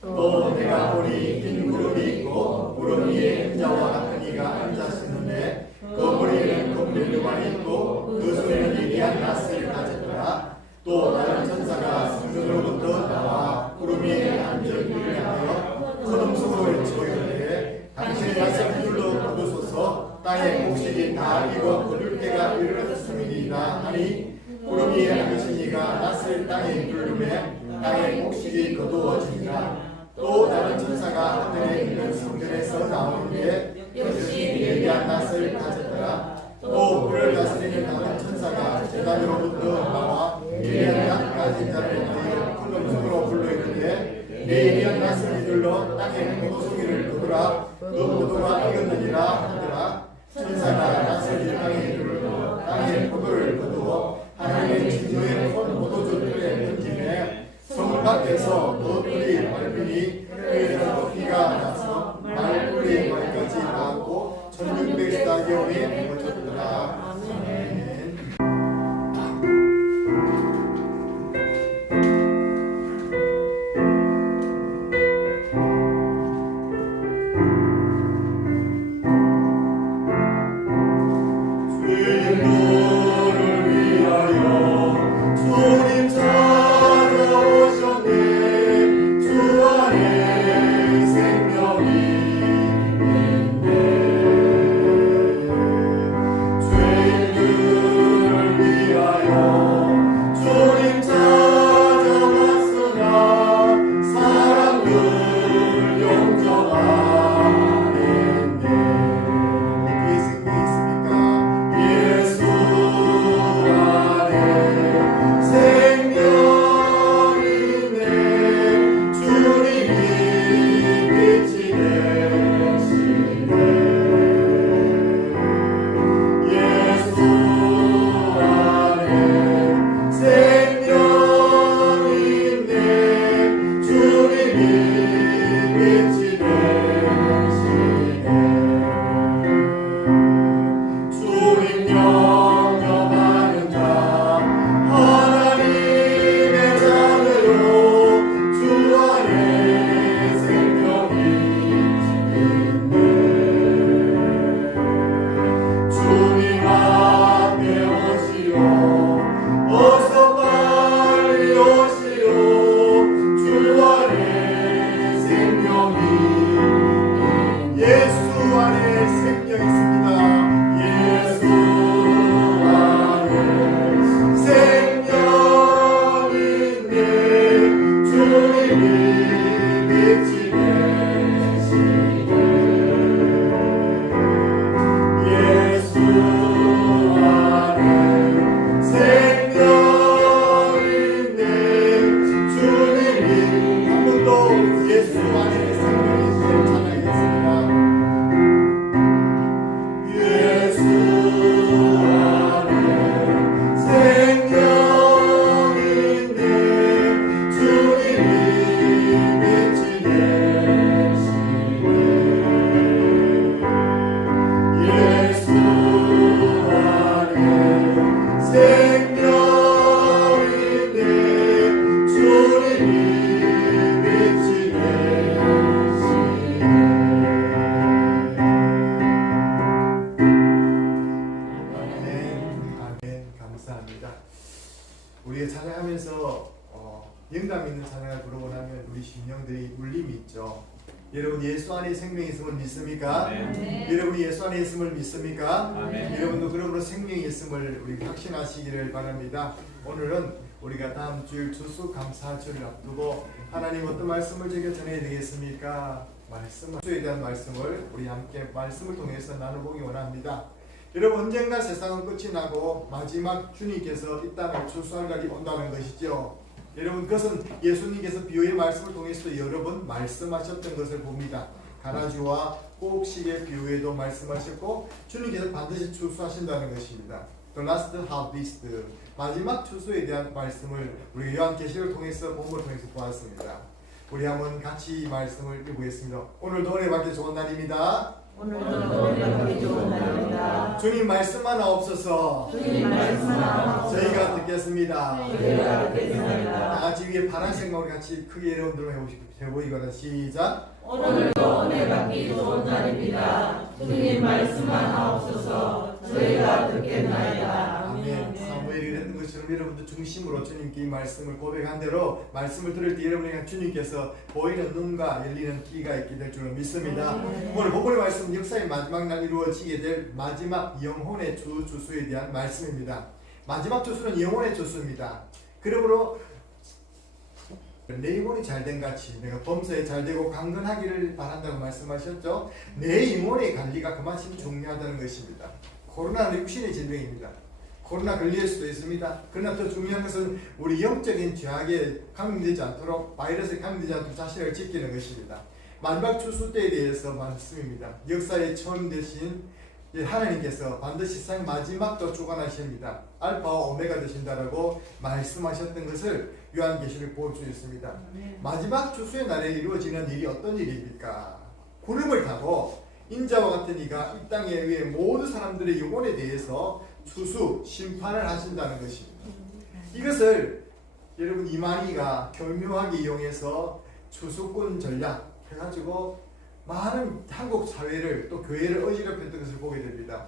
또 내가 보니 흰 구름이 있고 구름 위에 인자와 같은 이가 앉았었는데 그 머리에는 검은 유관이 있고 그 손에는 예리한 낫을 가졌더라. 또 다른 천사가 성전으로부터 나와 구름 위에 앉아 이르게 하여 큰 음성으로 외치고 이르되 당신의 낫을 휘둘러 거두소서. 땅의 곡식이 다 익어 거둘 때가 이르렀음이니이다 하니 구름 위에 앉으신 이가 낫을 땅에 휘둘르매 땅의 곡식이 거두어지니라. 또 다른 천사가 하늘에 있는 성전에서 나오는데 역시 예리한 낫을 가졌더라. 또 불을 다스리는 다른 천사가 제단으로부터 나와 예리한 낫 가진 자를 위하여 큰 음성으로 불러 이르되 내 예리한 낫을 휘둘러 땅에 포도송이를 거두라. 그 포도가 익었느니라 하더라. 천사가 낫을 땅에 휘둘러 땅에 포도를 거두어 하나님의 진노의 큰 포도주들에 던지매 성 밖에서 그 뿔이 밟으니 그에서 피가 나서 말뿔이 머리까지 닿았고 1600사개월이 거쳤더라. 아멘. 우리가 찬양하면서 영감 있는 찬양을 부르고 나면 우리 심령들이 울림이 있죠. 여러분 예수 안에 생명이 있음을 믿습니까? 네. 여러분이 예수 안에 있음을 믿습니까? 아멘. 여러분도 그러므로 생명이 있음을 우리 확신하시기를 바랍니다. 오늘은 우리가 다음 주일 추수감사절을 앞두고 하나님 어떤 말씀을 제게 전해야 되겠습니까? 말씀에 대한 말씀을 우리 함께 말씀을 통해서 나눠보기 원합니다. 여러분 언젠가 세상은 끝이 나고 마지막 주님께서 이 땅을 추수할 날이 온다는 것이죠. 여러분 그것은 예수님께서 비유의 말씀을 통해서 여러 번 말씀하셨던 것을 봅니다. 가라지와 곡식의 비유에도 말씀하셨고 주님께서 반드시 추수하신다는 것입니다. The last harvest, 마지막 추수에 대한 말씀을 우리 요한계시를 통해서 본문을 통해서 보았습니다. 우리 한번 같이 말씀을 읽어보겠습니다. 오늘도 은혜 받기 좋은 날입니다. 오늘도 은혜 받기 좋은 날입니다. 주님 말씀 하나 없어서 저희가 듣겠습니다. 다 같이 위에 파란색 우리 같이 크게 여러분들 해보이거나 시작. 오늘도 은혜 받기 좋은 날입니다. 주님 말씀 하나 없어서 저희가 듣겠나이다. 아멘. 사무엘이 했던 것처럼 여러분들 중심으로 주님께 이 말씀을 고백한 대로 말씀을 들을 때 여러분에게 주님께서 보이는 눈과 열리는 귀가 있게 될 줄로 믿습니다. 오늘 본문의 말씀 역사의 마지막 날 이루어지게 될 마지막 영혼의 주수에 대한 말씀입니다. 마지막 주수는 영혼의 주수입니다. 그러므로 내 영혼이 잘된 같이 내가 범사에 잘되고 강건하기를 바란다고 말씀하셨죠. 내 영혼의 관리가 그만큼 중요하다는 것입니다. 코로나는 육신의 질병입니다. 코로나 걸릴 수도 있습니다. 그러나 더 중요한 것은 우리 영적인 죄악에 감염되지 않도록, 바이러스에 감염되지 않도록 자신을 지키는 것입니다. 마지막 추수 때에 대해서 말씀입니다. 역사의 처음 되신 하나님께서 반드시 세상 마지막도 주관하십니다. 알파와 오메가 되신다라고 말씀하셨던 것을 요한계시록 볼 수 있습니다. 마지막 추수의 날에 이루어지는 일이 어떤 일입니까? 구름을 타고 인자와 같은 이가 이 땅에 의해 모든 사람들의 영혼에 대해서 추수, 심판을 하신다는 것입니다. 이것을 여러분 이만희가 교묘하게 이용해서 추수꾼 전략 해가지고 많은 한국 사회를 또 교회를 어지럽혔던 것을 보게 됩니다.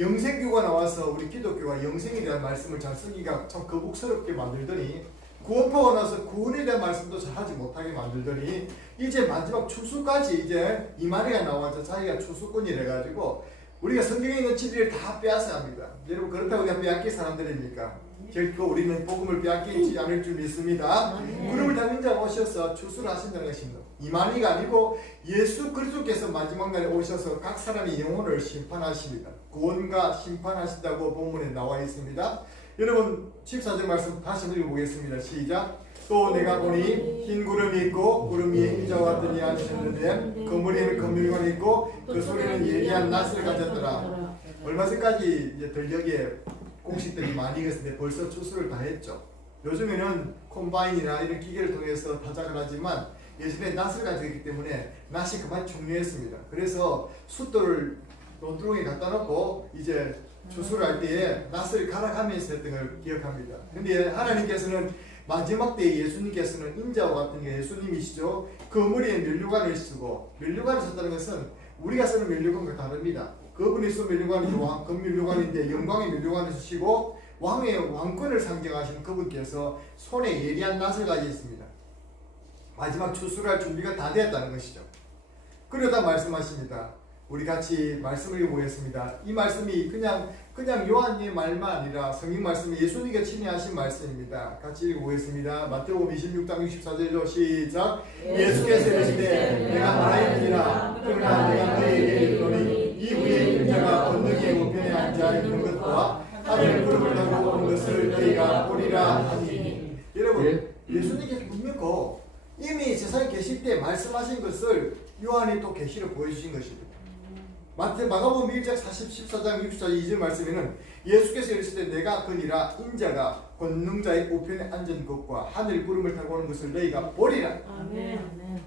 영생교가 나와서 우리 기독교가 영생에 대한 말씀을 잘 쓰기가 참 거북스럽게 만들더니 구원파가 나와서 구원에 대한 말씀도 잘 하지 못하게 만들더니 이제 마지막 추수까지 이제 이만희가 나와서 자기가 추수꾼이 돼가지고 우리가 성경에 있는 진리를 다 빼앗아야 합니다. 여러분 그렇다고 그냥 빼앗길 사람들입니까? 결코 우리는 복음을 빼앗기지 않을 줄 믿습니다. 구름을 타는 자가 오셔서 추수를 하신다는 것입니다. 이만희가 아니고 예수 그리스도께서 마지막 날에 오셔서 각 사람의 영혼을 심판하십니다. 구원과 심판하신다고 본문에 나와 있습니다. 여러분 14절 말씀 다시 읽어보겠습니다. 시작. 또 내가 보니 흰 구름이 있고 구름 위에 인자와 같은 이가 앉으셨는데 그 머리에는 금밀관이 있고 그 소리는 예리한 낫을 가졌더라. 얼마 전까지 이제 들녘에 공식들이 많이 있었는데 벌써 추수를 다 했죠. 요즘에는 콤바인이나 이런 기계를 통해서 타작을 하지만 예전에 낫을 가지고 있기 때문에 낫이 그만 중요했습니다. 그래서 숫돌을 논두렁에 갖다 놓고 이제 추수를 할 때에 낫을 갈아가면서 했던 걸 기억합니다. 근데 하나님께서는 마지막 때에 예수님께서는 인자와 같은 게 예수님이시죠. 그 머리에 면류관을 쓰고, 면류관을 썼다는 것은 우리가 쓰는 면류관과 다릅니다. 그분이 쓴 면류관이 왕금 면류관인데 영광의 면류관을 쓰시고 왕의 왕권을 상징하시는 그분께서 손에 예리한 낫을 가지고 있습니다. 마지막 추수를 할 준비가 다 되었다는 것이죠. 그러다 말씀하십니다. 우리 같이 말씀을 읽어보겠습니다. 이 말씀이 그냥 요한의 말만 아니라 성경 말씀이 예수님께 친히 하신 말씀입니다. 같이 읽어보겠습니다. 마태복음 26장 64절로 시작. 예수께서 이르시되 내가 말하였느니라 그러나 내가 너희에게 이르노니 이 위에 인자가 언덕의 우편에 앉아 있는 것과 하늘 구름을 타고 오는 것을 너희가 보리라 하니. 여러분 예수님께서 분명히 이미 세상에 계실 때 말씀하신 것을 요한이 또 계시로 보여주신 것입니다. 마가복음 1장 14장 64절 2절 말씀에는 예수께서 이르시되 내가 그니라 인자가 권능자의 우편에 앉은 것과 하늘 구름을 타고 오는 것을 너희가 보리라. 아멘.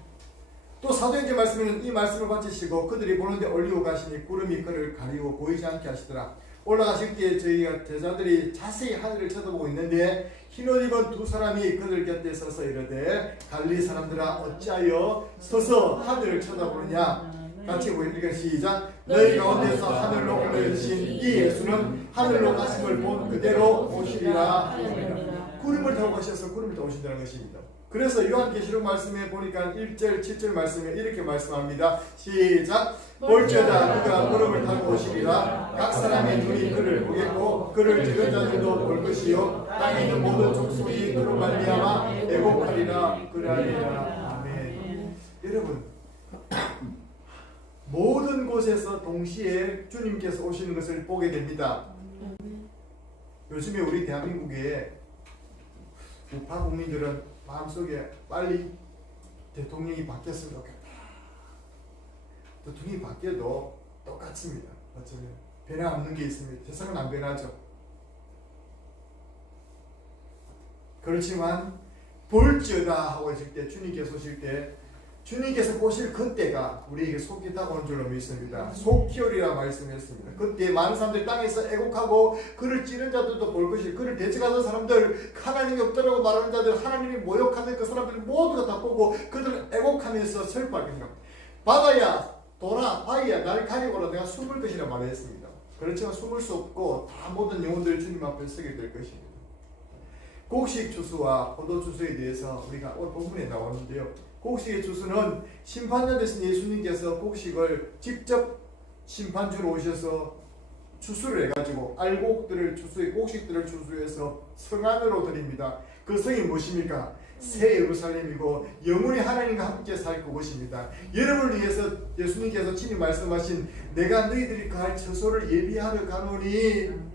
또 사도행전 말씀에는 이 말씀을 바치시고 그들이 보는데 올리고 가시니 구름이 그를 가리고 보이지 않게 하시더라. 올라가실 때 저희가 제자들이 자세히 하늘을 쳐다보고 있는데 흰옷 입은 두 사람이 그들 곁에 서서 이르되 갈릴리 사람들아 어찌하여 서서 하늘을 쳐다보느냐. 같이 읽으시죠. 시작. 너희 가운데서 하늘로 올려주신 이 예수는 하늘로 가심을 본 그대로 오시리라. 구름을 타고 가셔서 구름을 타고 오신다는 것입니다. 그래서 요한계시록 말씀에 보니까 1절 7절 말씀에 이렇게 말씀합니다. 시작. 볼지어다 그가 구름을 타고 오시리라. 각 사람의 눈이 그를 보겠고 그를 찍은 자들도 볼 것이요 땅에 있는 모든 족속이 그로 말미암아 애곡하리라. 그러하리라. 아멘. 여러분 모든 곳에서 동시에 주님께서 오시는 것을 보게 됩니다. 요즘에 우리 대한민국에 우파 국민들은 마음속에 빨리 대통령이 바뀌었으면 좋겠다. 대통령이 바뀌어도 똑같습니다. 어쩌면 변함없는 게 있습니다. 세상은 안 변하죠. 그렇지만 볼지어다 하고 하실 때 주님께서 오실 때 주님께서 보실 그때가 우리에게 속히 다가온 줄로 믿습니다. 속기올이라 말씀했습니다. 그때 많은 사람들이 땅에서 애곡하고 그를 찌른 자들도 볼 것이, 그를 대적하는 사람들, 하나님이 없다라고 말하는 자들, 하나님이 모욕하는 그 사람들 모두가 다 보고 그들은 애곡하면서 슬퍼할 것이다. 바다야 돌아 바위야 나를 가리고라 내가 숨을 것이라 말했습니다. 그렇지만 숨을 수 없고 다 모든 영혼들이 주님 앞에 서게 될 것입니다. 곡식 주수와 포도 주수에 대해서 우리가 오늘 본문에 나오는데요. 곡식의 주수는 심판자 되신 예수님께서 곡식을 직접 심판주로 오셔서 주수를 해가지고 알곡들을 주수해 곡식들을 주수해서 성 안으로 드립니다. 그 성이 무엇입니까? 새 예루살렘이고 영원히 하나님과 함께 살 그곳입니다. 여러분을 위해서 예수님께서 친히 말씀하신 내가 너희들이 갈 처소를 예비하러 가노니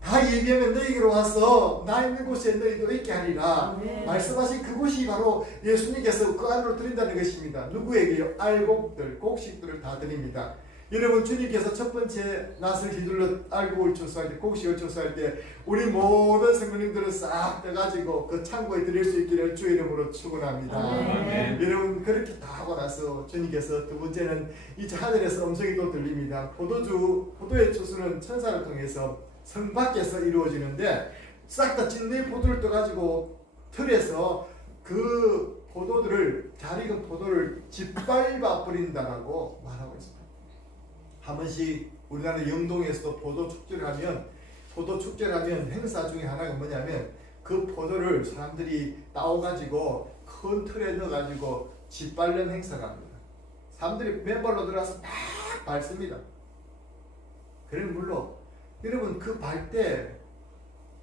다 예비하면 너희에게로 와서 나 있는 곳에 너희도 있게 하리라 말씀하신 그곳이 바로 예수님께서 그 안으로 드린다는 것입니다. 누구에게요? 알곡들, 곡식들을 다 드립니다. 여러분 주님께서 첫 번째 낫을 휘둘러 알곡을 추수할 때, 곡식을 추수할 때 우리 모든 성도님들은 싹 떠가지고 그 창고에 드릴 수 있기를 주 이름으로 축원합니다. 여러분 그렇게 다 하고 나서 주님께서 두 번째는 이 하늘에서 음성이 또 들립니다. 포도의 추수는 천사를 통해서 성 밖에서 이루어지는데 싹 다 찐내 포도를 떠가지고 틀에서 그 포도들을 잘 익은 포도를 짓밟아 버린다라고 말하고 있습니다. 한 번씩 우리나라 영동에서도 포도 축제를 하면 행사 중에 하나가 뭐냐면 그 포도를 사람들이 따오가지고 큰 틀에 넣어가지고 짓밟는 행사가 합니다. 사람들이 맨발로 들어와서 막 밟습니다. 그럼 물론 여러분 그 발 때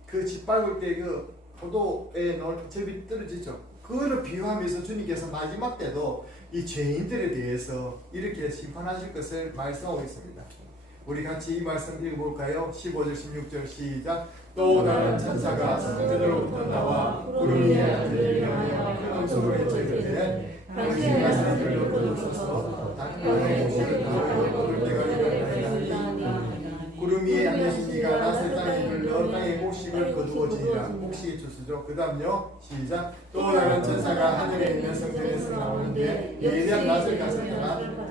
그 짓밟을 때 그 포도에 넣을 접이 떨어지죠. 그거를 비유하면서 주님께서 마지막 때도 이 죄인들에 대해서 이렇게 심판하실 것을 말씀하고 있습니다. 우리 같이 이 말씀 읽어볼까요? 15절 16절 시작. 또 다른 천사가 성전으로부터 나와 구름 위에 앉으며 큰 음성으로 외치되 당신의 말씀을 거두소서 땅에 목을 타고 거둘 때가 이르렀나니 구름 위에 앉으신 이가 낫을 땅에 들러 땅에 곡식을 거두어지니라. 곡식이 주수죠. 그 다음요 시작. 또 다른 천사가 하늘에 있는 성전에서 나오는데 예리한 낫을 가졌더라.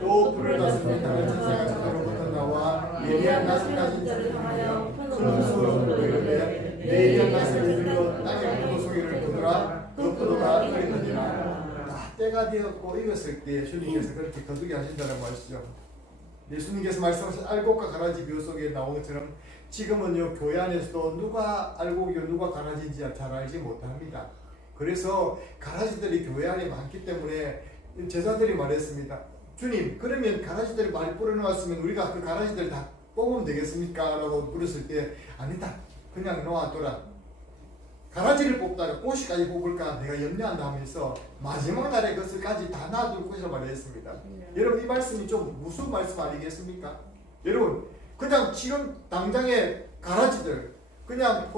또 불을 다스리는 다른 천사가 저로부터 나와 예리한 낫을 가진 자를 향하여 큰 음성으로 이르되 예리한 낫을 들러 땅에 포도 송이를 거두라. 그 포도가 끓이느니라. 다 때가 되었고 익었을 때 주님께서 그렇게 거두게 하신다는 말이죠. 예수님께서 말씀하신 알곡과 가라지 비유 속에 나온 것처럼 지금은요 교회 안에서도 누가 알곡이고 누가 가라지인지 잘 알지 못합니다. 그래서 가라지들이 교회 안에 많기 때문에 제자들이 말했습니다. 주님 그러면 가라지들이 많이 뿌려놓았으면 우리가 그 가라지들 다 뽑으면 되겠습니까? 라고 물었을 때 아니다 그냥 놓아둬라. 가라지를 뽑다가 꽃이까지 뽑을까 내가 염려한다 하면서 마지막 날에 그것까지 다 놔둘 것이라고 말했습니다. 여러분 이 말씀이 좀 무슨 말씀 아니겠습니까? 여러분 그냥 지금 당장에 가라지들 그냥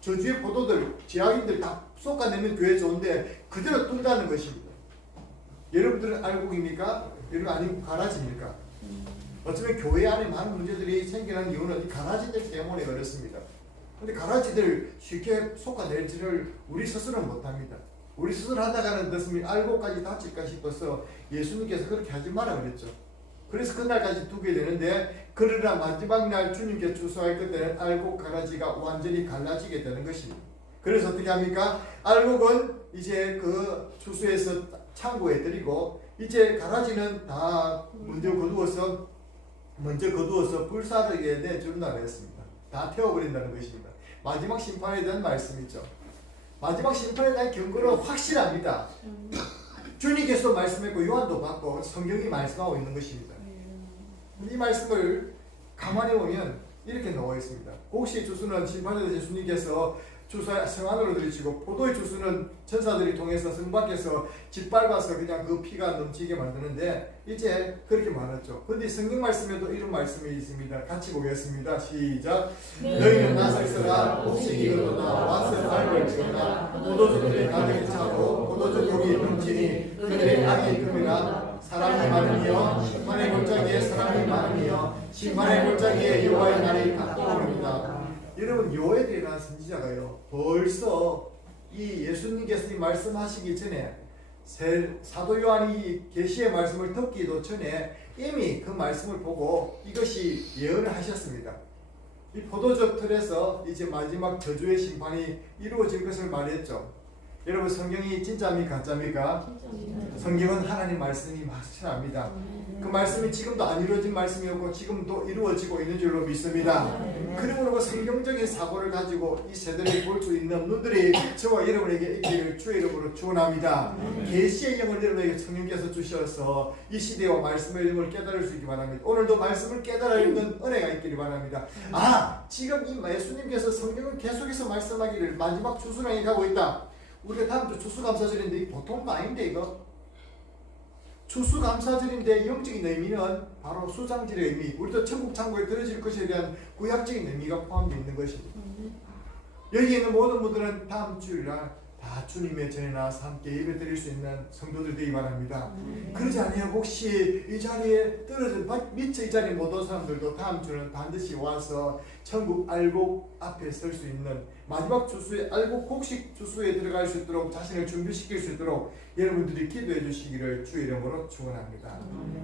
저주의 포도들 제약인들 다 쏟아내면 교회 좋은데 그대로 둔다는 것입니다. 여러분들은 알곡입니까? 여러분 아니면 가라지입니까? 어쩌면 교회 안에 많은 문제들이 생기는 이유는 이 가라지들 때문에 그렇습니다. 근데 가라지들 쉽게 솎아낼지를 우리 스스로는 못합니다. 우리 스스로 하다가는 됐으면 알곡까지 다칠까 싶어서 예수님께서 그렇게 하지 마라 그랬죠. 그래서 그날까지 두게 되는데 그러나 마지막 날 주님께 주소할 그때는 알곡 가라지가 완전히 갈라지게 되는 것입니다. 그래서 어떻게 합니까? 알곡은 이제 그 주수해서 창고에 드리고 이제 가라지는 다 먼저 거두어서 불사르게 내준다고 했습니다. 다 태워버린다는 것입니다. 마지막 심판에 대한 말씀이죠. 마지막 심판에 대한 경고는 확실합니다. 주님께서 말씀했고 요한도 받고 성경이 말씀하고 있는 것입니다. 이 말씀을 가만히 보면 이렇게 나와 있습니다. 곡식의 주수는 심판자 예수님께서 성 안으로 들이시고 포도의 주수는 천사들이 통해서 성 밖에서 짓밟아서 그냥 그 피가 넘치게 만드는데 이제 그렇게 말했죠. 그런데 성경 말씀에도 이런 말씀이 있습니다. 같이 보겠습니다. 시작. 너희는 낫을 써라 곡식이 익었도다 왓을 밟을지어다 포도주들이 가득히 차고 포도주 독이 넘치니 그들의 악이 금이라 사람이 많으며 심판의 골짜기에 사람이 많으며 심판의 골짜기에 여호와의 날이 가까우니라. 여러분 요엘에 대한 선지자가요 벌써 이 예수님께서 말씀하시기 전에 사도 요한이 계시의 말씀을 듣기도 전에 이미 그 말씀을 보고 이것이 예언을 하셨습니다. 이 포도즙 틀에서 이제 마지막 저주의 심판이 이루어질 것을 말했죠. 여러분, 성경이 진짜입니까 가짜입니까? 성경은 하나님 말씀이 확실합니다. 그 말씀이 지금도 안 이루어진 말씀이었고 지금도 이루어지고 있는 줄로 믿습니다. 그러므로 성경적인 사고를 가지고 이 세대를 볼 수 있는 눈들이 저와 여러분에게 있기를 주의 이름으로 축원합니다. 계시의 영을 여러분에게 성령께서 주셔서 이 시대와 말씀의 영을 깨달을 수 있기 바랍니다. 오늘도 말씀을 깨달아 읽는 은혜가 있기를 바랍니다. 지금 이 예수님께서 성경을 계속해서 말씀하기를 마지막 추수랑에 가고 있다. 우리가 다음 주 추수감사절인데 이게 보통 거 아닌데 이거? 추수감사절인데 영적인 의미는 바로 수장질의 의미, 우리도 천국 창고에 들어질 것에 대한 구약적인 의미가 포함되어 있는 것입니다. 여기 있는 모든 분들은 다음 주일날 다 주님의 전에 나와서 함께 예배 드릴 수 있는 성도들 되기 바랍니다. 그러지 아니하고 혹시 이 자리에 떨어진 미처 이 자리에 못 온 사람들도 다음 주는 반드시 와서 천국 알곡 앞에 설 수 있는 마지막 주수의 알곡 곡식 주수에 들어갈 수 있도록 자신을 준비시킬 수 있도록 여러분들이 기도해 주시기를 주의 이름으로 축원합니다.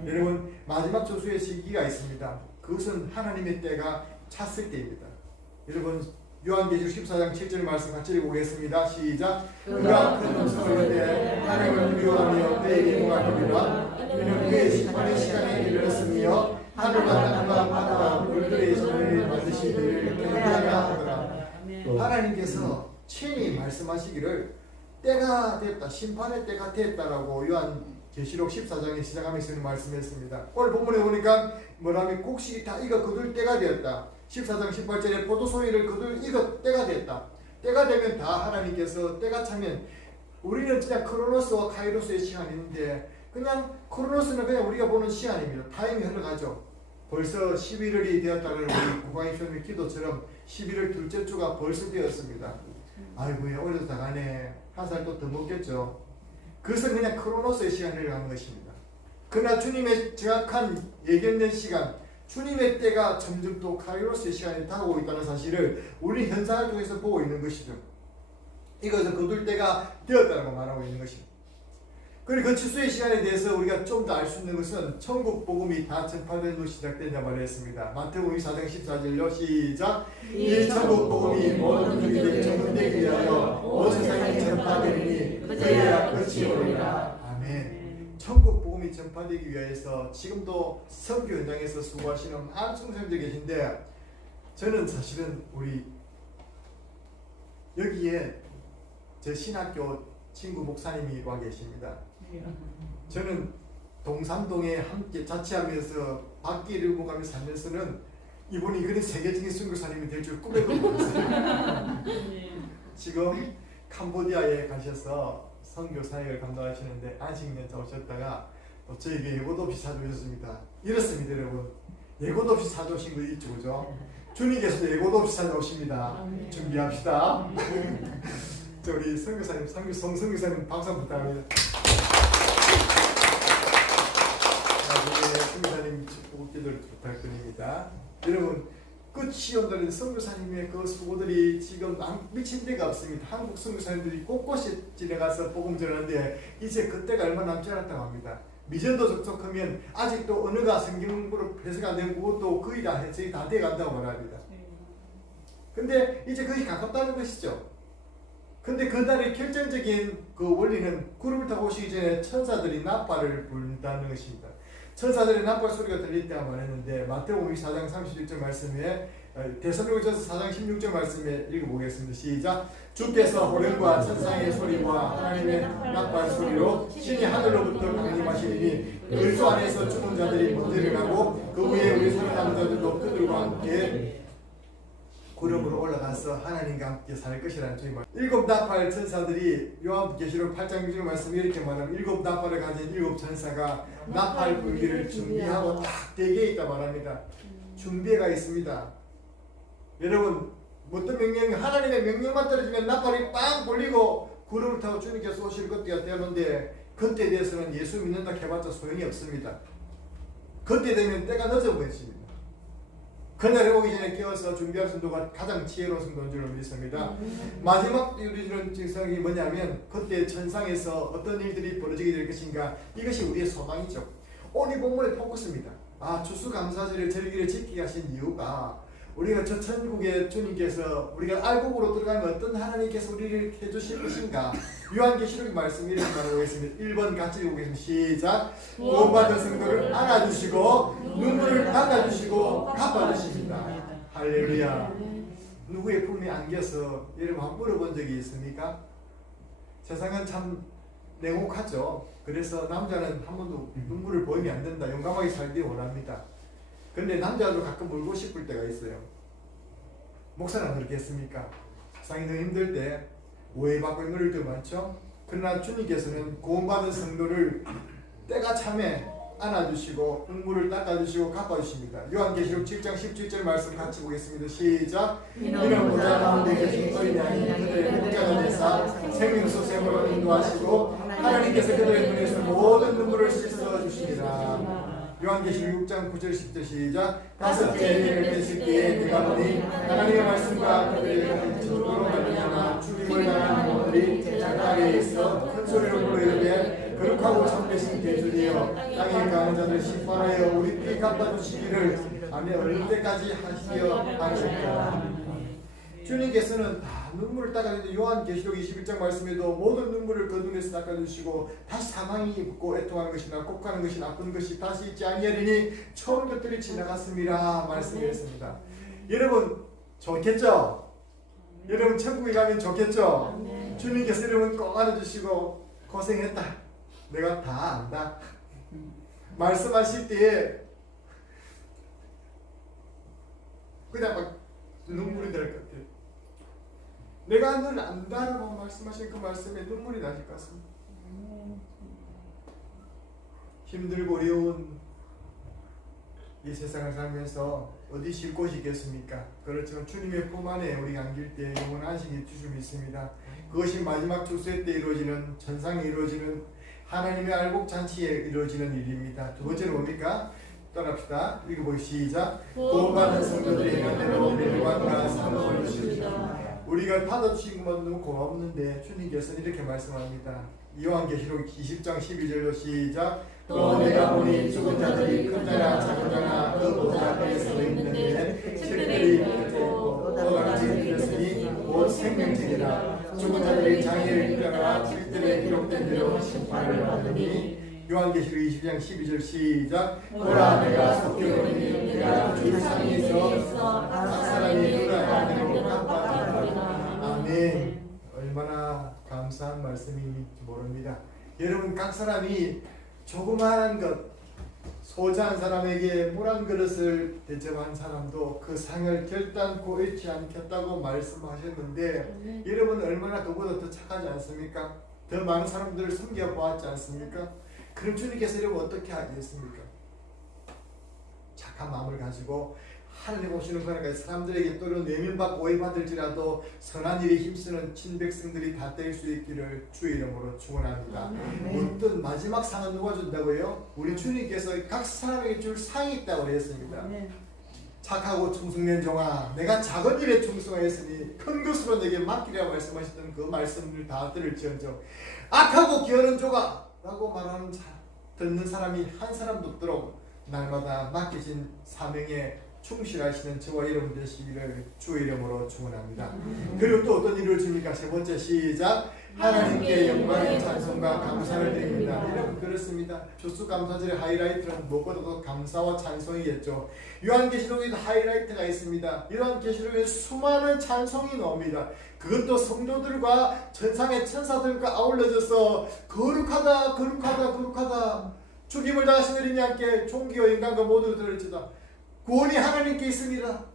여러분, 마지막 주수의 시기가 있습니다. 그것은 하나님의 때가 찼을 때입니다. 여러분, 요한계시록 14장 7절 말씀 같이 읽어보겠습니다. 시작. 그가 큰 음성을 내 하나님을 미워하며 그에게 목하느니라. 이는 그의 심판의 시간에 이르렀으며 하늘과 땅과 바다와 물들의 소리를 반드시 들을 경계하라 하더라. 하나님께서 친히 말씀하시기를 때가 됐다, 심판의 때가 됐다라고 요한계시록 14장에 시작하면서 말씀했습니다. 오늘 본문에 보니까 뭐라면 곡식이 다 익어 거둘 때가 되었다. 14장 18절에 포도송이를 거둘 익어 때가 됐다. 때가 되면 다 하나님께서 때가 차면 우리는 진짜 크로노스와 카이로스의 시간이 있는데 그냥 크로노스는 그냥 우리가 보는 시간입니다. 타임이 흘러가죠. 벌써 11월이 되었다는 우리 국왕이표의 기도처럼 11월 둘째 주가 벌써 되었습니다. 아이고야, 올해도 다 가네. 한 살 또 더 먹겠죠. 그것은 그냥 크로노스의 시간을 가는 것입니다. 그러나 주님의 정확한 예견된 시간, 주님의 때가 점점 또 카이로스의 시간이 다가오고 있다는 사실을 우리 현상을 통해서 보고 있는 것이죠. 이것은 거둘 때가 되었다고 말하고 있는 것입니다. 그리고 그 추수의 시간에 대해서 우리가 좀 더 알 수 있는 것은 천국 복음이 다 전파되는 것이 시작된다 말했습니다. 마태복음 4장 14절로 시작. 이 천국 복음이 모든 이들에게 전파되기 위하여 온 세상에 전파되리니 그때야 끝이 오리라. 아멘. 천국 복음이 전파되기 위해서 지금도 선교 현장에서 수고하시는 많은 성도님들 계신데 저는 사실은 우리 여기에 제 신학교 친구 목사님이 와 계십니다. 저는 동산동에 함께 자취하면서 밖길을 먹으며 살면서는 이분이 그런 세계적인 선교사님이 될 줄 꿈에도 몰랐어요. 지금 캄보디아에 가셔서 선교 사역을 감당하시는데 안식년차 오셨다가 또 저에게 예고도 없이 찾아오셨습니다. 이렇습니다, 여러분. 예고도 없이 찾아오신 거 있죠, 그죠? 주님께서도 예고도 없이 찾아오십니다. 준비합시다. 우리 선교사님, 성교사님 박수 부탁합니다. 나중에 선교사님 축복기도를 부탁드립니다. 여러분, 끝이 온다는 선교사님의 그 수고들이 지금 미친 데가 없습니다. 한국 선교사님들이 곳곳에 지나가서 복음 전하는데 이제 그때가 얼마 남지 않았다고 합니다. 미전도 접촉하면 아직도 언어가 성경으로 해석 안 되고 그것도 거의 다 해석이 다 돼간다고 말합니다. 근데 이제 거의 가깝다는 것이죠. 근데 그날의 결정적인 그 원리는 구름을 타고 오시기 전에 천사들이 나팔을 불다는 것입니다. 천사들의 나팔 소리가 들릴 때가 말했는데 마태복음 4장 36절 말씀에 데살로니가서 4장 16절 말씀에 읽어보겠습니다. 시작. 주께서 호령과 천사의 소리와 하나님의 나팔 소리로 신이 하늘로부터 강림하시리니 그 주 안에서 죽은 자들이 먼저 일어나고 그 위에 우리 살아남은 자들도 그들과 함께 구름으로 올라가서 하나님과 함께 살 것이라는 주의 말. 일곱 나팔 천사들이 요한계시록 8장 6절 말씀에 이렇게 말하면 일곱 나팔을 가진 일곱 천사가 나팔 불기를 준비하고 딱 대기에 있다 말합니다. 준비가 있습니다. 여러분, 어떤 명령이 하나님의 명령만 떨어지면 나팔이 빵 불리고 구름을 타고 주님께서 오실 그때가 되었는데 그때에 대해서는 예수 믿는다 해봤자 소용이 없습니다. 그때 되면 때가 늦어 보였습니다. 그날에 오기 전에 깨어서 준비할 성도가 가장 지혜로운 성도인 줄 믿습니다. 마지막 우리들은 증상이 뭐냐면 그때 천상에서 어떤 일들이 벌어지게 될 것인가, 이것이 우리의 소망이죠. 오늘 본문의 포커스입니다. 추수감사절의 절기를 지키게 하신 이유가 우리가 저 천국의 주님께서 우리가 알곡으로 들어가면 어떤 하나님께서 우리를 해주실 것인가. 요한계시록 말씀 이렇게 말하고 있습니다. 1번 같이 읽어보겠습니다. 시작. 구원받은 성도를 안아주시고 눈물을 닦아주시고 갚아주십니다. 할렐루야. 누구의 품에 안겨서 여러분 한번 물어본 적이 있습니까? 세상은 참 냉혹하죠. 그래서 남자는 한 번도 눈물을 보이면 안 된다, 용감하게 살기 원합니다. 근데 남자도 가끔 울고 싶을 때가 있어요. 목사는 안 그렇겠습니까? 세상이 너무 힘들 때 오해받고 힘들 때 많죠? 그러나 주님께서는 구원받은 성도를 때가 참에 안아주시고 눈물을 닦아주시고 갚아주십니다. 요한계시록 7장 17절 말씀 같이 보겠습니다. 시작. 이는 보좌 가운데 계신 어린 양이 그들의 목자가 되사 생명수 샘으로 인도하시고 하나님께서 그들의 눈에서 모든 눈물을 씻어주십니다. 요한계시록 6장 9절 10절 시작. 다섯째 해를 떼실 때에 내가 보니 하나님의 말씀과 그들의 같은 전도로 말미암아 죽임을 당한 영혼들이 제작 아래에 있어 큰 소리로 불러 이르되 거룩하고 참되신 대주니여 땅에 가는 자들 심판하여 우리 피 갚아주시기를 아멘 어느 때까지 하시려 하셨다. 주님께서는 다 눈물을 닦아주는데 요한계시록 21장 말씀에도 모든 눈물을 그 눈에서 닦아주시고 다시 사망이 있고 애통하는 것이나 곡하는 것이 나쁜 것이 다시 있지 아니하리니 처음 것들이 지나갔습니다 말씀했습니다. 여러분 좋겠죠? 여러분 천국에 가면 좋겠죠? 주님께서 여러분 꼭 안아주시고 고생했다, 내가 다 안다 말씀하실 때에 그냥 막 눈물이 날 것 같아요. 내가 늘 안다라고 말씀하신 그 말씀에 눈물이 나실 것 같습니다. 힘들고 어려운 이 세상을 살면서 어디 쉴 곳이 있겠습니까? 그렇지만 주님의 품 안에 우리가 안길 때 영원한 안식이 주심이 있습니다. 그것이 마지막 주세 때 이루어지는 천상에 이루어지는 하나님의 알곡잔치에 이루어지는 일입니다. 두 번째는 뭡니까? 떠납시다. 읽어보기 시작. 구원받은 성도들이 하나님의 은혜와 상을 주십니다. 우리가 받아주신 것만 너무 고맙는데 주님께서 이렇게 말씀합니다. 요한계시록 20장 12절로 시작. 또 내가 보니 죽은 자들이 큰 자나 작은 자나 그 보좌 앞에 서 있는데 책들이 펴져 있고 또 같이 들렸으니 곧 생명책이라. 죽은 자들이 장애를 입다가 책들에 기록된 대로 심판을 받으니. 요한계시록 20장 12절 시작. 보라 내가 속죄하노니 내가 줄 상에서 각 사람이 그가 하나님으로 갚아주리라. 아멘. 얼마나 감사한 말씀인지 모릅니다. 여러분 각 사람이 조그마한 것, 소자한 사람에게 물 한 그릇을 대접한 사람도 그 상을 결단코 잃지 않겠다고 말씀하셨는데 여러분 얼마나 그보다 더 착하지 않습니까? 더 많은 사람들을 섬겨보았지 않습니까? 그럼 주님께서 여러분 어떻게 하겠습니까? 착한 마음을 가지고 하늘에 오시는 거니까 사람들에게 또는 외면받고 오해받을지라도 선한 일에 힘쓰는 친백성들이 다 될 수 있기를 주의 이름으로 축원합니다. 어떤 마지막 상은 누가 준다고요? 우리 주님께서 각 사람에게 줄 상이 있다고 했습니다. 착하고 충성된 종아, 내가 작은 일에 충성하였으니 큰 것으로 내게 맡기라 말씀하셨던 그 말씀을 다 들을지언정 악하고 게으른 종아 라고 말하는 듣는 사람이 한 사람도 없도록 날마다 맡겨진 사명에 충실하시는 저와 여러분 되시기를 주의 이름으로 축원합니다. 그리고 또 어떤 일을 줍니까? 세 번째 시작. 하나님께 영광의 찬송과 감사를 드립니다. 여러분 그렇습니다. 추수감사절의 하이라이트는 무엇보다도 감사와 찬송이겠죠. 요한계시록에도 하이라이트가 있습니다. 요한계시록에 수많은 찬송이 나옵니다. 그것도 성도들과 천상의 천사들과 아울러져서 거룩하다 거룩하다 거룩하다 죽임을 당하신 어린 양께 종기와 인간과 모두를 들을지다. 구원이 하나님께 있습니다.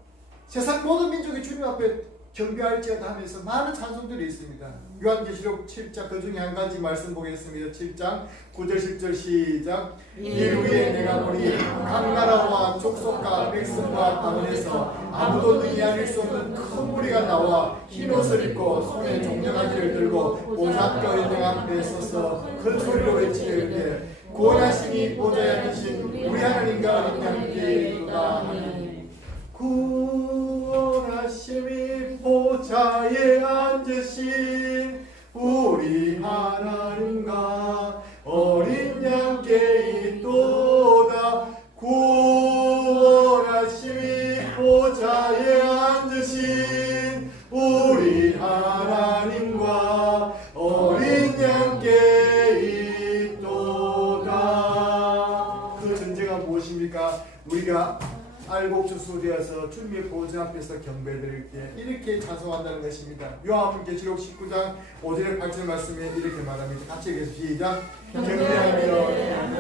세상 모든 민족이 주님 앞에 경배할지어다 하면서 많은 찬송들이 있습니다. 요한계시록 7장 그 중에 한 가지 말씀 보겠습니다. 7장 9절 10절 시작. 이 후에 내가 보니 각 나라와 족속과 백성과 가문에서 아무도 능히 알릴 수 없는 큰 무리가 나와 흰 옷을 입고 손에 종려가지를 들고 보좌 앞에 앞에 서서 큰 소리로 외치되 구원하시니 보좌에 계신 우리 하나님과 어린 양께 이르노라. 우리가 알곡주수되어서 주님의 보좌 앞에서 경배드릴 때 이렇게 찬송한다는 것입니다. 요한계시록 19장 5절에 8절 말씀에 이렇게 말합니다. 같이 읽어서 시작. 경배하며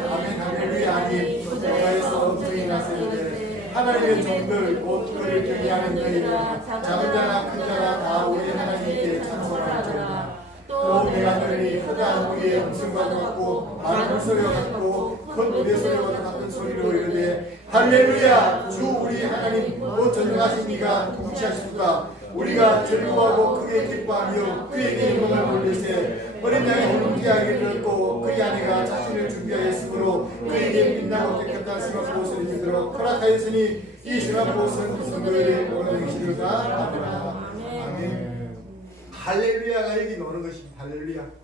아멘 할렐루야 하니 보좌에서 음성이 나서는데 하나님의 종들 곧 그를 경외하는 너희는 작은 자나 큰 자나 다 우리 하나님께 찬송하리라. 또 내가 너희 크다 우리의 음성과 같고 많은 소리와 같고 큰 우리의 소리와 같은 소리로 이르되 할렐루야 주 우리 하나님 곧 전능하신 이가 통치하시도다. 우리가 즐거워하고 크게 기뻐하며 그에게 영광을 돌리세. 어린 양이 혼기하게 들었고 그의 아내가 자신을 준비하였으므로 그에게 빛나고 깨끗한 승합 보옷을 입히도록 허락하였으니 이 승합 보옷은 성도의 오늘 행실이다. 아멘. 할렐루야가 여기 노는 것입니다. 할렐루야.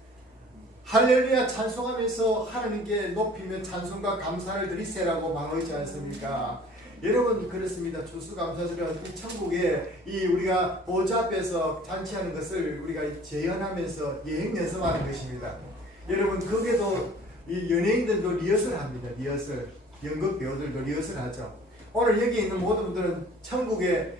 할렐루야 찬송하면서 하나님께 높이며 찬송과 감사를 드리세라고 방언하지 않습니까? 여러분 그렇습니다. 추수감사절은 이 천국에 이 우리가 보좌 앞에서 잔치하는 것을 우리가 재현하면서 예행 연습하는 것입니다. 여러분 거기에도 이 연예인들도 리허설 합니다. 리허설. 연극 배우들도 리허설 하죠. 오늘 여기 있는 모든 분들은 천국의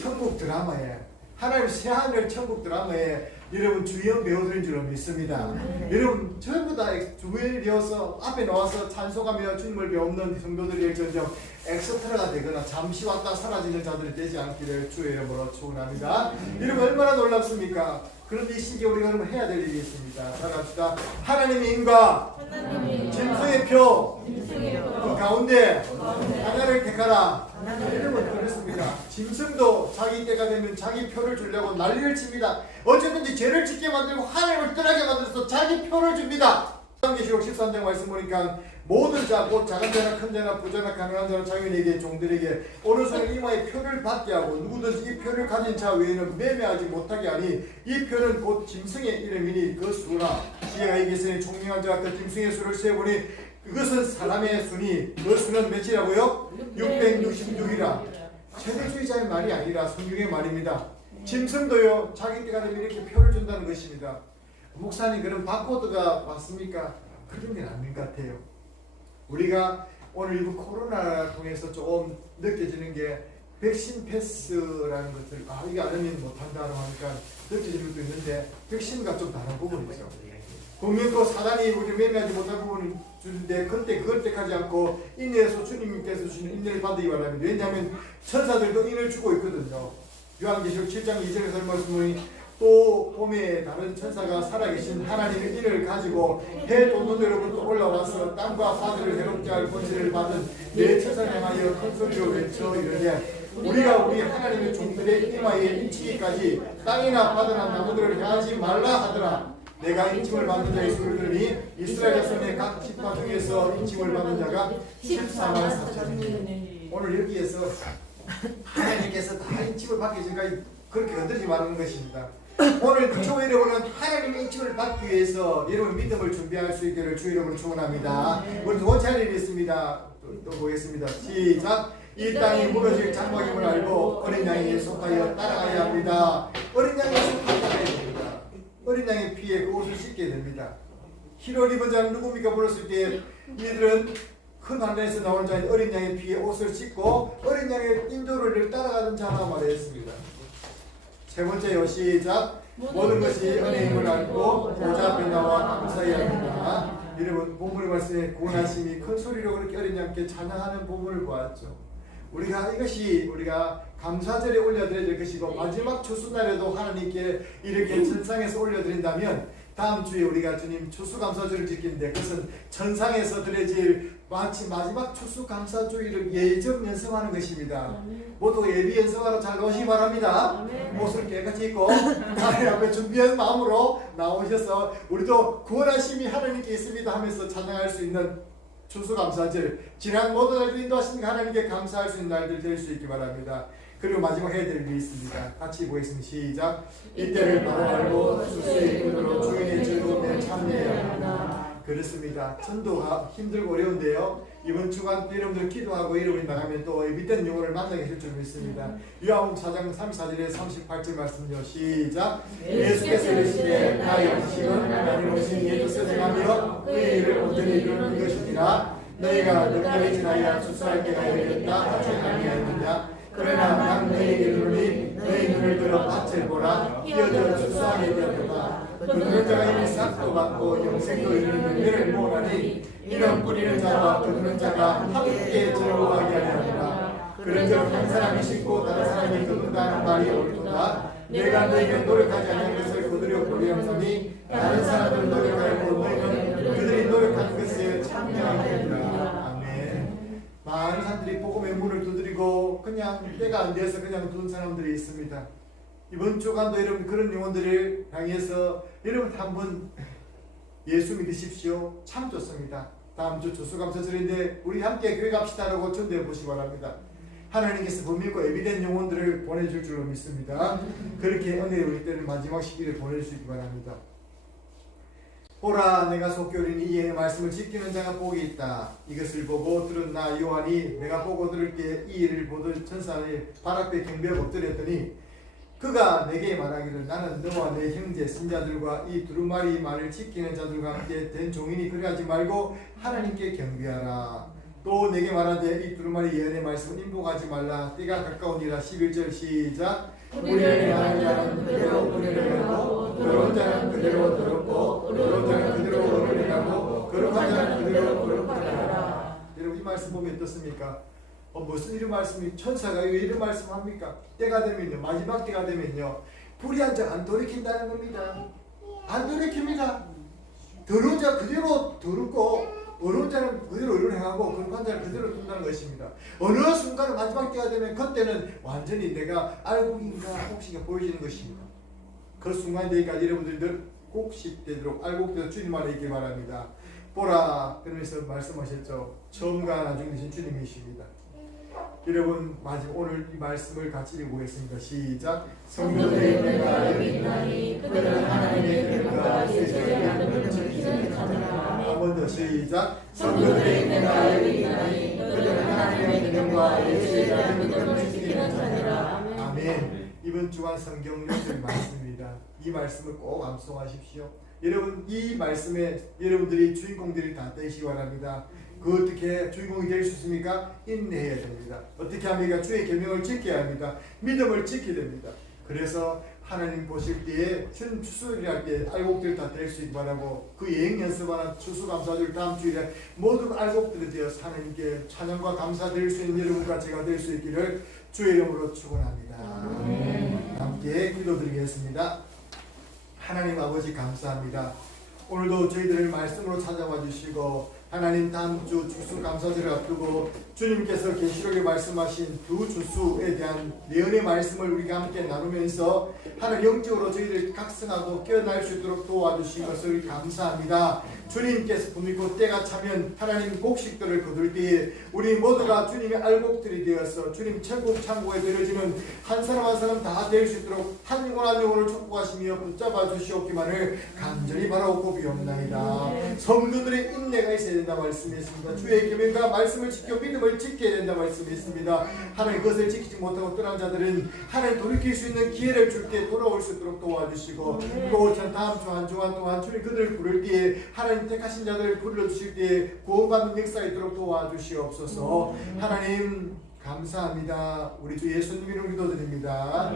천국 드라마에 하나님 새하늘 천국 드라마에 여러분 주연 배우들인 줄 믿습니다. 여러분 전부 다 주연을 배워서 앞에 나와서 찬송하며 주님을 배우는 성도들이 점점 엑스트라가 되거나 잠시 왔다 사라지는 자들이 되지 않기를 주의 이름으로 축원합니다. 여러분 얼마나 놀랍습니까? 그런데 이 시기에 우리가 그러면 해야 될 일이 있습니다. 자 갑시다. 하나님의 인과 짐승의 표 그 가운데 하나를 택하라. 여러분 그렇습니다. 짐승도 자기 때가 되면 자기 표를 주려고 난리를 칩니다. 어쨌든지 죄를 짓게 만들고 하나님을 떠나게 만들어서 자기 표를 줍니다. 요한계시록 13장 말씀 보니까 모든 자, 곧 작은 자나 큰 자나 부자나 가난한 자나 자유인에게 종들에게 오른손에 이마에 표를 받게 하고 누구든지 이 표를 가진 자 외에는 매매하지 못하게 하니 이 표는 곧 짐승의 이름이니 그 수라. 지혜가 이기서니 총명한 자가 그 짐승의 수를 세보니 그것은 사람의 수니 그 수는 몇이라고요? 666이라. 최대주의자의 말이 아니라 성경의 말입니다. 짐승도요 자기 때가 되면 이렇게 표를 준다는 것입니다. 목사님 그럼 바코드가 맞습니까? 그런 게 아닌 것 같아요. 우리가 오늘 이번 코로나를 통해서 조금 느껴지는 게 백신 패스라는 것을 이게 알면 못한다고 하니까 느껴지는 것도 있는데 백신과 좀 다른 부분이죠. 공명고 사단이 우리 매매하지 못할 부분을 주는데 그때 그걸 택하지 않고 인내해서 주님께서 주시는 인내를 받기 바랍니다. 왜냐하면 천사들도 인을 주고 있거든요. 요한계시록 7장 2절에서 말씀하니 또 봄에 다른 천사가 살아계신 하나님의 인을 가지고 해 돋는 데로부터 올라와서 땅과 바다를 해롭게 할 권세를 받은 내 천사를 향하여 큰 소리로 외쳐 이르되 우리가 우리 하나님의 종들의 이마에 인치기까지 땅이나 바다나 나무들을 향하지 말라 하더라. 내가 인침을 받는 자의 수를 들으니 이스라엘 자손의 각 지파 중에서 인침을 받는 자가 14만 4천이니 오늘 여기에서 하나님께서 다 인침을 받기 전까지 그렇게 건드리지 말라는 것입니다. 오늘 주 여러분은 하나님의 인침을 받기 위해서 여러분 믿음을 준비할 수 있기를 주 여러분을 축원합니다. 우리 두 번째 할 일이 있습니다. 또 보겠습니다. 시작. 이 땅이 무너질 장막임을 알고 어린 양에게 속하여 따라가야 합니다. 어린 양에게 속하여 따라가야 됩니다. 어린 양의 피에 그 옷을 씻게 됩니다. 흰옷 입은 자는 누굽니까? 물었을 때 이들은 큰 하늘에서 나오는 자인 어린 양의 피에 옷을 씻고 어린 양의 인도를 따라가는 자라 말했습니다. 세 번째요. 시작. 모든 것이 은혜임을 알고 보좌 앞에 나와 감사해야 합니다. 여러분 본문의 말씀에 고난심이 큰 소리로 그렇게 어린 양께 찬양하는 부분을 보았죠. 우리가 이것이 우리가 감사절에 올려드려야 될 것이고 마지막 추수날에도 하나님께 이렇게 천상에서 올려드린다면 다음 주에 우리가 주님 추수감사절을 지키는데 그것은 천상에서 드려질 마치 마지막 추수감사주의를 예정 연습하는 것입니다. 모두 예비 연습하러 잘 오시기 바랍니다. 옷을 깨끗이 입고 하나님 앞에 준비한 마음으로 나오셔서 우리도 구원하심이 하나님께 있습니다 하면서 찬양할 수 있는 추수감사절, 지난 모든 날들 인도하신 하나님께 감사할 수 있는 날들 될 수 있기 바랍니다. 그리고 마지막 해야 될 일이 있습니다. 같이 보겠습니다. 시작. 이때를 바로 알고 추수의 끈으로 주인의 즐거움에 참여해야 합니다. 그렇습니다. 전도가 힘들고 어려운데요. 이번 주간 여러분들 기도하고 여러분이 나가면 또 믿는 영혼을 만나게 될 줄 믿습니다. 요한복음 4장 34절에 38절 말씀요. 시작. 예수께서 이르시되 나의 음식은 하나님 오신 예수께서 하며 그의 일을 온전히 이루는 것이니라. 너희가 넉달이 지나야 추수할 때가 이르렀다 하지 아니하였느냐. 그러나 난 너희에게 이르노니 너희 눈을 들어 밭을 보라. 휘어져 추수하게 되었도다. 거두는 자가 이미 싹도 받고 영생도 이르는 은혜를 모으나니 이는 뿌리는 자와 거두는 자가 함께 즐거워하게 하려니라. 그런즉 한 사람이 심고 다른 사람이 거둔다는 말이 옳도다. 내가 너희가 노력하지 않은 것을 거두려 보려느니 다른 사람들은 노력하고 너희는 그들이 노력하는 것에 참여하게 되리라. 아멘. 많은 사람들이 복음의 문을 두드리고 그냥 때가 안 돼서 그냥 둔 사람들이 있습니다. 이번 주간도 여러분 그런 영혼들을 향해서 여러분 한번 예수 믿으십시오. 참 좋습니다. 다음 주 추수감사절인데 우리 함께 교회 갑시다라고 전도해 보시기 바랍니다. 하나님께서 범밀고 예비된 영혼들을 보내줄 줄로 믿습니다. 그렇게 은혜의 우리 때는 마지막 시기를 보내주시기 바랍니다. 보라, 내가 속교리니 이의 말씀을 지키는 자가 복이 있다. 이것을 보고 들은 나 요한이 내가 보고 들을 때 이 일을 보던 천사의 발 앞에 경배하고 엎드렸더니 그가 내게 말하기를 나는 너와 내 형제 선자들과 이 두루마리 말을 지키는 자들과 함께 된 종이니 그리하지 말고 하나님께 경배하라. 또 내게 말하되 이 두루마리 예언의 말씀을 인복하지 말라. 때가 가까우니라. 11절 시작. 뿌리를 하는 자는 그대로 뿌리를 하고 더러운 자는 그대로 더럽고 더러운 자는 그대로 어른을 하고 거룩한 자는 그대로 거룩하리라. 여러분 이 말씀 보면 어떻습니까? 무슨 이런 말씀이 천사가 이런 말씀 합니까? 때가 되면요, 마지막 때가 되면요, 불의한 자 안 돌이킨다는 겁니다. 안 돌이킵니다. 더러운 자 그대로 더럽고 어려운 자는 그대로 의를 행하고 거룩한 자는 그대로 둔다는 것입니다. 어느 순간 마지막 때가 되면 그때는 완전히 내가 알곡인가 혹시가 보여지는 것입니다. 그 순간이 되기까지 여러분들 곡식되도록 알곡되도록 주님 안에 있길 바랍니다. 보라 그러면서 말씀하셨죠. 처음과 나중에 되신 주님이십니다. 여러분 마지막 오늘 이 말씀을 같이 읽어보겠습니다. 시작. 성도들의 은혜가 여기 있나니 그들은 하나님의 계명과 예수의 양들을 지키는 자들아. 한 번 더 시작. 성도들의 은혜가 여기 있나니 그들은 하나님의 계명과 예수의 양들을 지키는 자들아. 아멘. 이번 주간 성경 읽을 말씀입니다. 이 말씀을 꼭 암송하십시오. 여러분 이 말씀에 여러분들이 주인공들이 다 되시기 바랍니다. 그 어떻게 주인공이 될 수 있습니까? 인내해야 됩니다. 어떻게 합니까? 주의 계명을 지켜야 합니다. 믿음을 지켜야 됩니다. 그래서 하나님 보실 때에 추수일할 때 알곡들 다 될 수 있기 바라고 그 여행 연습하는 추수감사절 다음 주일에 모든 알곡들이 되어서 하나님께 찬양과 감사 드릴 수 있는 여러분과 제가 될 수 있기를 주의 이름으로 축원합니다. 함께 기도드리겠습니다. 하나님 아버지 감사합니다. 오늘도 저희들을 말씀으로 찾아와 주시고 하나님 다음 주 추수감사절을 앞두고 주님께서 계시록에 말씀하신 두 추수에 대한 예언의 말씀을 우리가 함께 나누면서 하나님 영적으로 저희들 각성하고 깨어날 수 있도록 도와주신 것을 감사합니다. 주님께서 분명히 때가 차면 하나님 곡식들을 거둘 때에 우리 모두가 주님의 알곡들이 되어서 주님 천국 창고에 들어지는 한 사람 한 사람 다 될 수 있도록 한 영혼 한 영혼을 축복하시며 붙잡아 주시옵기만을 간절히 바라옵고 비옵나이다. 성도들의 인내가 있어야 된다 말씀했습니다. 주의 계명과 말씀을 지켜 믿음을 지켜야 된다 말씀했습니다. 하나님 그것을 지키지 못하고 떠난 자들은 하나님 돌이킬 수 있는 기회를 줄 때 돌아올 수 있도록 도와주시고 또 다음 주 한 주간 동안 주님 그들을 부를 때에 하나님 택하신 자들을 불러주실 때에 구원받는 역사가 있도록 도와주시옵소서. 하나님 감사합니다. 우리 주 예수님 이름으로 기도드립니다.